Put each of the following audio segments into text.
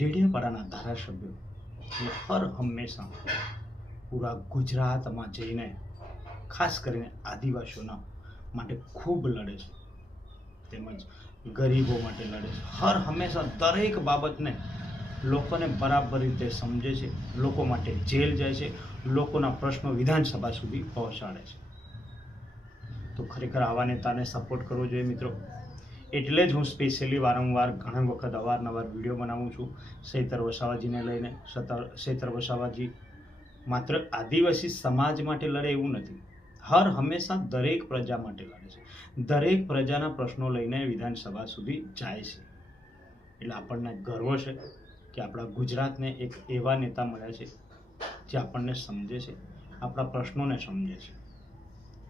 ડેડિયાપાડાના ધારાસભ્યો એ હર હંમેશા પૂરા ગુજરાતમાં જઈને ખાસ કરીને આદિવાસીઓના માટે ખૂબ લડે છે, તેમજ ગરીબો માટે લડે છે. હર હંમેશા દરેક બાબતને લોકોને બરાબર રીતે સમજે છે, લોકો માટે જેલ જાય છે, લોકોના પ્રશ્નો વિધાનસભા સુધી પહોંચાડે છે. તો ખરેખર આવા નેતાને સપોર્ટ કરવો જોઈએ મિત્રો. એટલે જ હું સ્પેશિયલી વારંવાર ઘણા વખત અવારનવાર વિડીયો બનાવું છું ચૈતર વસાવાજીને લઈને. ચૈતર વસાવાજી માત્ર આદિવાસી સમાજ માટે લડે એવું નથી, હર હંમેશા દરેક પ્રજા માટે લડે છે, દરેક પ્રજાના પ્રશ્નો લઈને વિધાનસભા સુધી જાય છે. એટલે આપણને ગર્વ છે કે આપણા ગુજરાતને એક એવા નેતા મળ્યા છે જે આપણને સમજે છે, આપણા પ્રશ્નોને સમજે છે.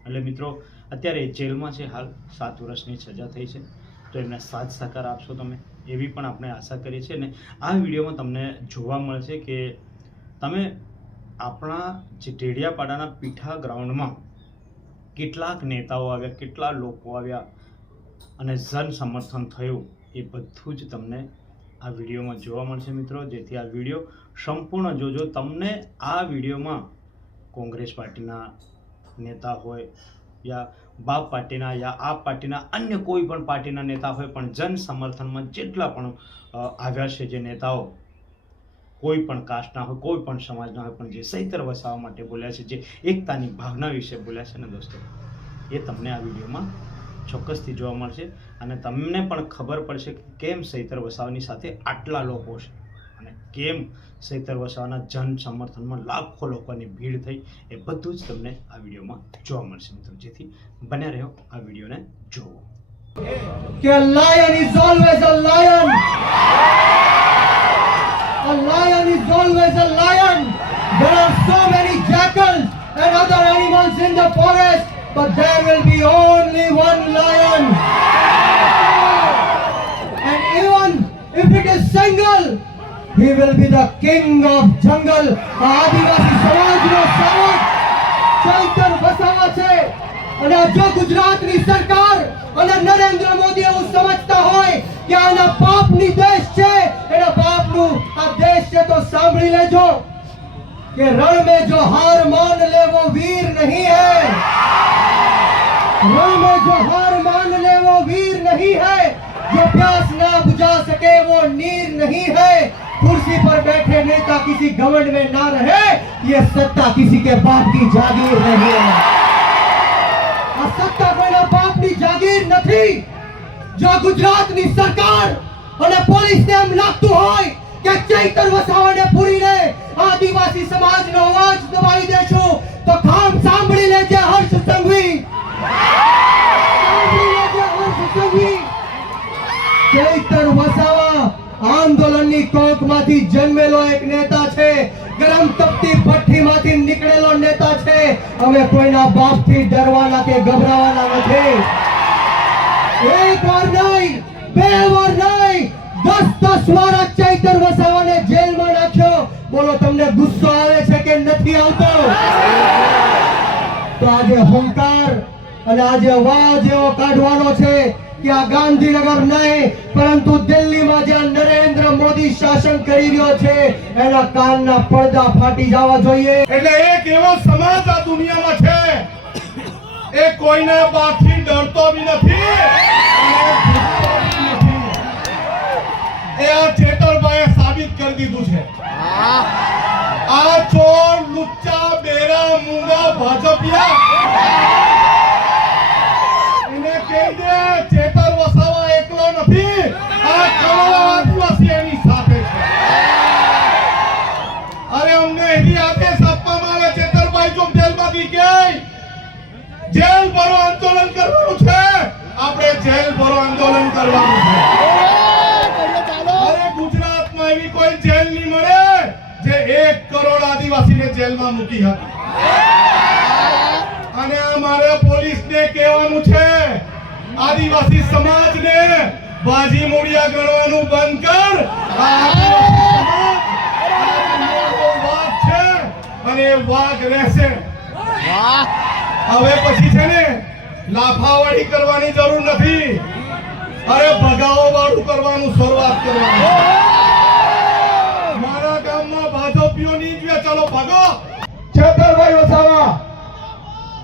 એટલે મિત્રો અત્યારે જેલમાં છે, હાલ 7 વર્ષની સજા થઈ છે. તો એમને સાથ સહકાર આપશો તમે, એવી પણ આપણે આશા કરીએ છીએ. ને આ વિડીયોમાં તમને જોવા મળશે કે તમે આપણા જે ડેડિયાપાડાના પીઠા ગ્રાઉન્ડમાં કેટલાક નેતાઓ આવ્યા, કેટલા લોકો આવ્યા અને જન સમર્થન થયું, એ બધું જ તમને આ વિડીયોમાં જોવા મળશે મિત્રો. જેથી આ વિડીયો સંપૂર્ણ જોજો. તમને આ વિડીયોમાં કોંગ્રેસ પાર્ટીના નેતા હોય યા બાપ પાર્ટીના યા આપ પાર્ટીના અન્ય કોઈ પણ પાર્ટીના નેતા હોય, પણ જન સમર્થનમાં જેટલા પણ આવ્યા છે જે નેતાઓ, કોઈ પણ કાસ્ટના હોય, કોઈ પણ સમાજના હોય, પણ જે ચૈતર વસાવા માટે બોલ્યા છે, જે એકતાની ભાવના વિશે બોલ્યા છે ને દોસ્તો, એ તમને આ વિડીયોમાં ચોક્કસથી જોવા મળશે. અને તમને પણ ખબર પડશે કે કેમ ચૈતર વસાવાની સાથે આટલા લોકો છે અને કેમ ચૈતર વસાવાના જન સમર્થનમાં લાખો લોકોની ભીડ થઈ. એ બધું જ તમને આ વિડીયોમાં જોવા મળશે મિત્રો. જેથી બન્યા રહ્યો આ વિડીયોને જોવો. કે lion is always a lion. A lion is always a lion. There are so many jackals and other animals in the forest, but there will be only one lion. And even if it is single, he will be the king of jungle. આદિવાસી સમાજનો સાવક ચૈતર વસાવા છે. અને જો ગુજરાતની સરકાર અને નરેન્દ્ર મોદી એવું સમજતા હોય કે આના પાપની દેશ છે, એના પાપનું આ દેશ છે, તો સાંભળી લેજો કે રણ में जो हार मान ले वो वीर नहीं है. रण में जो हार मान ले वो वीर नहीं है. जो प्यास ना बुझा सके वो नीर नहीं है. कुर्सी पर बैठे नेता किसी घमंड में ना रहे, ये सत्ता किसी के बाप की जागीर नहीं है. આ સત્તા કોઈના બાપની જાગીર નથી. જો ગુજરાતની સરકાર અને પોલીસને એમ લાગતું હોય કે ચૈતર વસાવાને પૂરીને આદિવાસી સમાજનો અવાજ દબાવી દેશું, તો ખામ સાંભળી લેજે હર્ષ સંઘવી. સાંભળી લેજે હર્ષ સંઘવી. ચૈતર વસાવા આંદોલનની કોંકમાંથી જન્મેલો એક નેતા છે, ગરમ તપતી ભઠ્ઠીમાંથી નીકળેલો નેતા છે. અમે કોઈના બાપથી ડરવાના કે ગભરાવાના નથી. એક વાર નહીં, બે વાર નહીં, 10 વાર ચૈતર વસાવાને જેલમાં નાખ્યો. બોલો તમને ગુસ્સો આવે છે કે નથી આવતો? તો આજે હુંકાર અને આજે અવાજ એવો કાઢવાનો છે કે આ ગાંધીનગર નહીં, પરંતુ દિલ્હીમાં જ્યાં નરેન્દ્ર મોદી શાસન કરી રહ્યો છે, એના કાનના પડદા ફાટી જવા જોઈએ. એટલે એક એવો સમાજ આ દુનિયામાં છે, એ કોઈના બાપથી ડરતો બી નથી અને ભૂખતો બી નથી. એ આ ચેતરભાઈએ સાબિત કરી દીધું છે. આ ચોર, લુચ્ચા, બેરા, મૂંગા, ભાજપિયા એને કહી દે ચેતર વસાવા એકલો નથી, આ કરોડો આદિવાસી એની સાથે છે. અરે અમને એવી આદેશ આપવામાં આવે ચેતરભાઈ જો જેલમાંથી કે જેલ ભરો આંદોલન કરવાનું છે, આપણે જેલ ભરો આંદોલન કરવાનું છે. અરે ગુજરાતમાં એવી કોઈ જેલ નહીં મળે જે 1 કરોડ આદિવાસીને જેલમાં મૂકી હતી. અને અમારે પોલીસને કહેવાનું છે, આદિવાસી સમાજને બાજી મૂળિયા ગણવાનું બંધ કર. વાઘ છે અને વાઘ રહેશે. હવે પછી છે ને લાફાવાળી કરવાની જરૂર નથી. અરે ભગાવો વાળું કરવાનું શરૂઆત કરવાનું.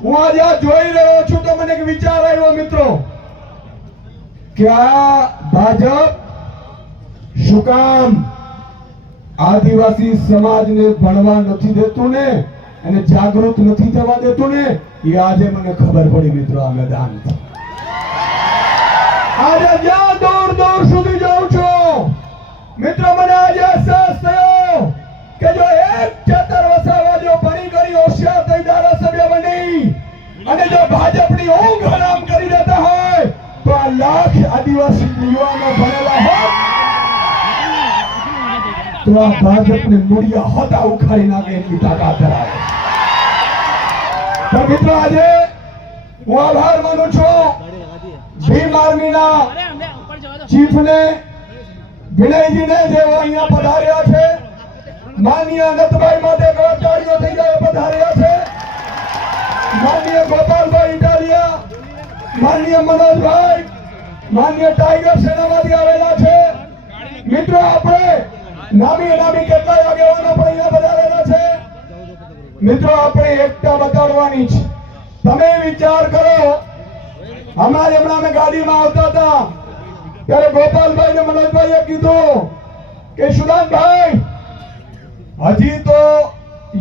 હું આજે આ જોઈ રહ્યો છું તો મને એક વિચાર આવ્યો મિત્રો કે આ ભાજપ શું કામ આદિવાસી સમાજને ભણવા નથી દેતું ને અને જાગૃત નથી થવા દેતું ને એ આજે મને ખબર પડી મિત્રો આ મેદાનથી. આજે જ્યાં દૂર દૂર સુધી જાઉં છું મિત્રો મને આજે અહેસાસ થયો કે જો એક ચેતર વસાવા જો ભણી ગણી હોશિયાર થઈ ધારાસભ્ય બની અને જો ભાજપની ઊંઘ હરામ કરી દેતા હોય તો આ લાખ આદિવાસી યુવાનો ભણેલા હોત તો આ ભાજપને મૂળિયા હોતા ઉખાડી નાખે એટલી તાકાત ધરાવે. તો મિત્રો આજે હું આભાર માનું છું ભીમ આર્મીના ચીફને વિનયજીને જેઓ અહીંયા પધાર્યા છે. માનનીય નથભાઈ માટે તાળીઓ થઈ જાય પધાર્યા છે. માનનીય ગોપાલભાઈ ઇટાલિયા, માનનીય મનોજભાઈ, માનનીય ટાઈગર સેનામાંથી આવેલા છે. મિત્રો આપણે નામી કેટલાય આગેવાનો પણ અહીંયા પધારેલા છે. મિત્રો આપણે એકતા બતાડવાની છે. તમે વિચાર કરો, હમણાં અમે ગાડીમાં આવતા હતા ત્યારે ગોપાલભાઈ ને મનોજભાઈએ કીધું કે સુદાનભાઈ હજી તો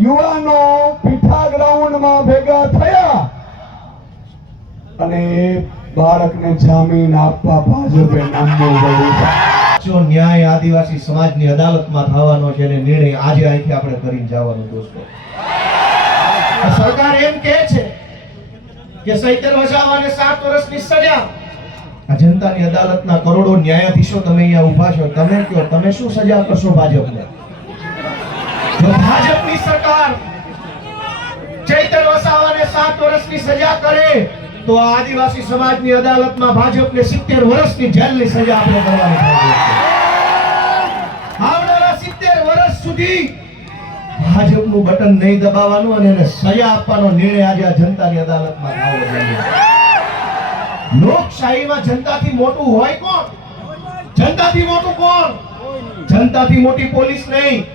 યુવાનો પીઠા ગ્રાઉન્ડમાં ભેગા થયા અને બાળકને જામીન આપવા ભાજપે નામવું પડ્યું. જો ન્યાય આદિવાસી સમાજની અદાલતમાં થવાનો છે અને નિર્ણય આજે અહીંથી આપણે કરીને જવાનું દોસ્તો. સરકાર એમ કહે છે કે 70 વસાવાને 7 વર્ષની સજા. આ જનતાની અદાલતના કરોડો ન્યાયાધીશો તમે અહીંયા ઊભા છો, તમે કહો તમે શું સજા કરશો ભાજપને? જો ભાજપની સરકાર ચૈતર વસાવાને 7 વર્ષની સજા કરે તો આ આદિવાસી સમાજની અદાલતમાં ભાજપને 70 વર્ષની જેલની સજા આપણે કરવાની છે. આવનારા 70 વર્ષ સુધી ભાજપનું બટન નહીં દબાવવાનું અને એને સજા આપવાનો નિર્ણય આજે આ જનતાની અદાલતમાં થવો જોઈએ. લોકશાહીમાં જનતાથી મોટું હોય કોણ? જનતાથી મોટું કોણ? જનતાથી મોટી પોલીસ નહીં,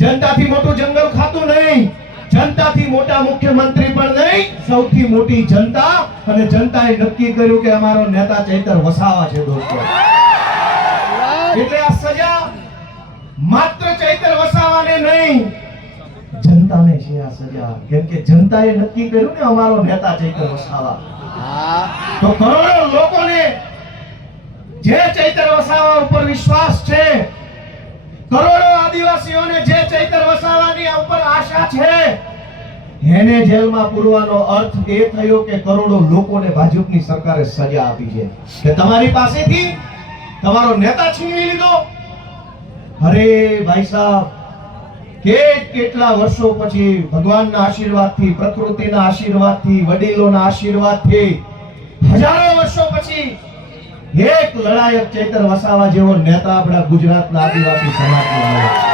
જનતાથી મોટું જંગલ ખાતું નહીં, જનતાથી મોટા મુખ્યમંત્રી પણ નહીં, સૌથી મોટી જનતા. અને જનતાએ નક્કી કર્યું કે અમારો નેતા ચૈતર વસાવા છે દોસ્તો. એટલે આ સજા માત્ર ચૈતર વસાવાને નહીં, જનતાને છે આ સજા. કેમ કે જનતાએ નક્કી કર્યું ને અમારો નેતા ચૈતર વસાવા. તો કરોડો લોકોને જે ચૈતર વસાવા ઉપર વિશ્વાસ છે, કરોડો આદિવાસીઓને જે ચૈતર વસાવાની ઉપર આશા છે, એને જેલમાં પૂરવાનો અર્થ એ થયો કે કરોડો લોકોને ભાજપની સરકારે સજા આપી છે કે તમારી પાસેથી તમારો નેતા છીનવી લીધો. અરે ભાઈ સાહેબ, કેટલા વર્ષો પછી ભગવાનના આશીર્વાદથી, પ્રકૃતિના આશીર્વાદથી, વડીલોના આશીર્વાદથી હજારો વર્ષો પછી એક લડાયક ચૈતર વસાવા જેવો નેતા આપણા ગુજરાતના આદિવાસી સમાજનો મળ્યો.